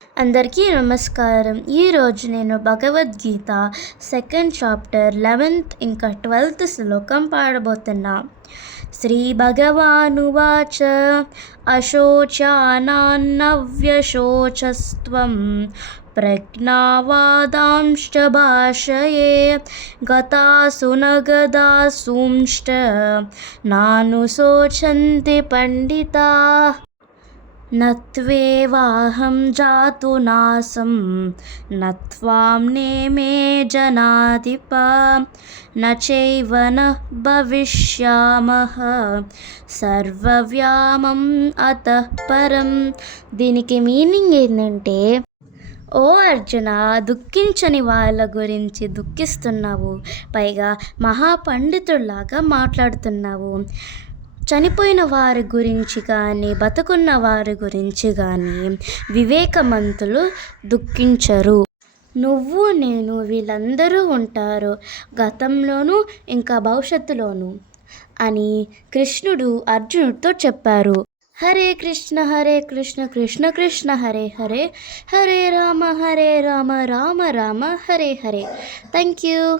అందరికీ నమస్కారం. ఈరోజు నేను భగవద్గీత సెకండ్ చాప్టర్ 11th ఇంకా 12th శ్లోకం పాడబోతున్నా. శ్రీ భగవానువాచ అశోచానాన్నవ్యశోచస్త్వం ప్రజ్ఞావాదాంశ్చ భాషయే గతాసు నగదాసూంశ్చ నానుశోచంతి పండితాః నత్వేవాహం జాతు నాసం నత్వాం నేమే జనాధిప నచైవ న భవిష్యామః సర్వవ్యామం అతః పరం. దీనికి మీనింగ్ ఏంటంటే, ఓ అర్జున, దుఃఖించని వాళ్ళ గురించి దుఃఖిస్తున్నావు, పైగా మహాపండితుల్లాగా మాట్లాడుతున్నావు. చనిపోయిన వారి గురించి కానీ బతుకున్న వారి గురించి కానీ వివేకవంతులు దుఃఖించరు. నువ్వు నేను వీళ్ళందరూ ఉంటారు గతంలోనూ ఇంకా భవిష్యత్తులోనూ అని కృష్ణుడు అర్జునుడితో చెప్పారు. హరే కృష్ణ కృష్ణ కృష్ణ హరే హరే, హరే రామ రామ రామ హరే హరే. Thank you.